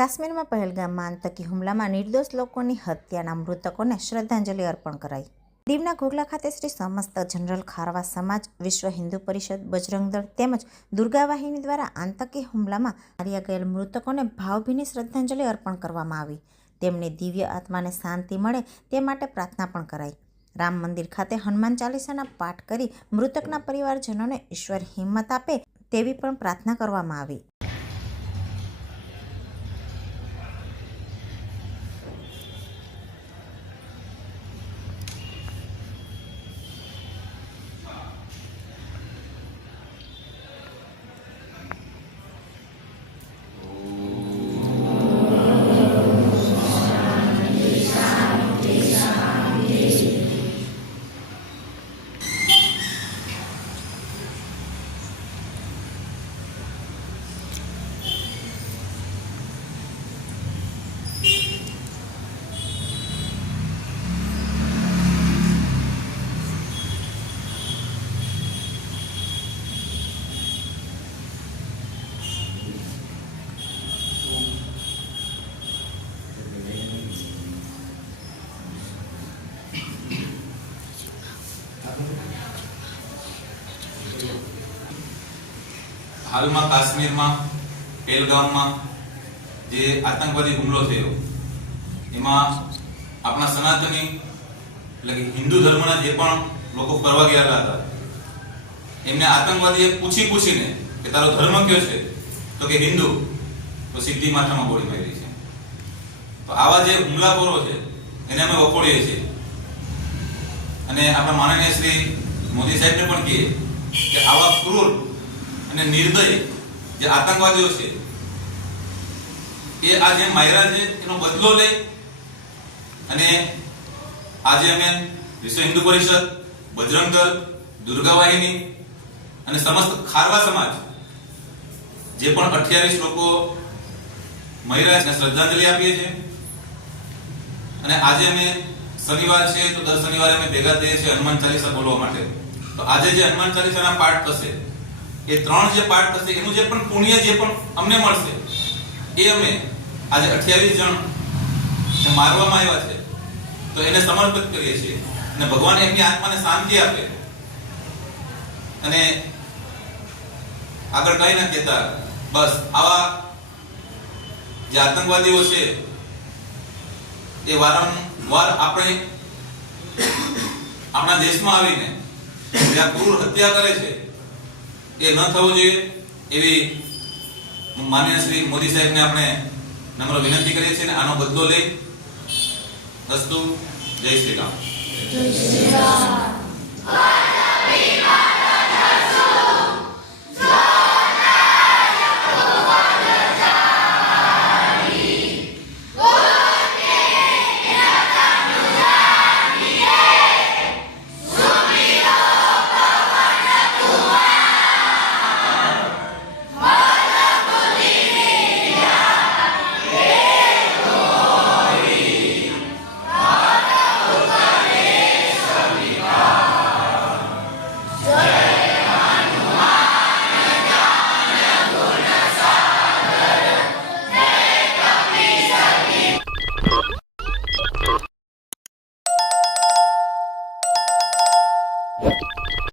કાશ્મીરમાં પહેલગામમાં આતંકી હુમલામાં નિર્દોષ લોકોની હત્યાના મૃતકોને શ્રદ્ધાંજલિ અર્પણ કરાઈ. દીવના ઘોઘલા ખાતે શ્રી સમસ્ત જનરલ ખારવા સમાજ, વિશ્વ હિન્દુ પરિષદ બજરંગદળ તેમજ દુર્ગા વાહિની દ્વારા આતંકી હુમલામાં માર્યા ગયેલ મૃતકોને ભાવભીની શ્રદ્ધાંજલિ અર્પણ કરવામાં આવી. તેમની દિવ્ય આત્માને શાંતિ મળે તે માટે પ્રાર્થના પણ કરાઈ. રામ મંદિર ખાતે હનુમાન ચાલીસાના પાઠ કરી મૃતકના પરિવારજનોને ઈશ્વર હિંમત આપે તેવી પણ પ્રાર્થના કરવામાં આવી. હાલમાં કાશ્મીરમાં પેલગામમાં જે આતંકવાદી હુમલો થયો, એમાં આપણા સનાતની, એટલે કે હિન્દુ ધર્મના જે પણ લોકો કરવા ગયા હતા, એમને આતંકવાદીએ પૂછી પૂછીને કે તારો ધર્મ કયો છે? તો કે હિન્દુ. તો સીધી માથામાં ગોળી મારી છે. તો આવા જે હુમલાખોરો છે, એને અમે વખોડીએ છીએ. અને આપણા માનનીય શ્રી મોદી સાહેબને પણ કહીએ કે આવા ક્રૂર અને નિર્દય જે આતંકવાદીઓ છે, એ આ જે માયરા છે, એનો બદલો લે. અને આજે અમે વિશ્વ હિન્દુ પરિષદ બજરંગ દળ દુર્ગા વાહિની અને સમસ્ત ખારવા સમાજ જે પણ અઠ્યાવીસ લોકો મહિરાજને શ્રદ્ધાંજલિ આપીએ છીએ. અને આજે અમે શનિવાર છે, તો દર શનિવારે અમે ભેગા થઈએ છીએ હનુમાન ચાલીસા બોલવા માટે. તો આજે જે હનુમાન ચાલીસાના પાઠ થશે, એ ત્રણ જે પાઠ થશે, એનું જે પણ પુણ્ય જે પણ અમને મળશે, એ અમે આજે અઠ્યાવીસ જણ મારવામાં આવ્યા છે. તો એને સમર્પિત કરીએ છીએ. અને ભગવાન એમની આત્માને શાંતિ આપે. અને આગળ કઈ ના કહેતા, બસ આવા જે આતંકવાદીઓ છે એ વારંવાર આપણે આપણા દેશમાં આવીને જે આ ક્રૂર હત્યા કરે છે, એ ન થવું જોઈએ એવી માન્ય શ્રી મોદી સાહેબને આપણે નમ્ર વિનંતી કરીએ છીએ આનો બદલો લઈ અસ્તુ જય શ્રી રામ.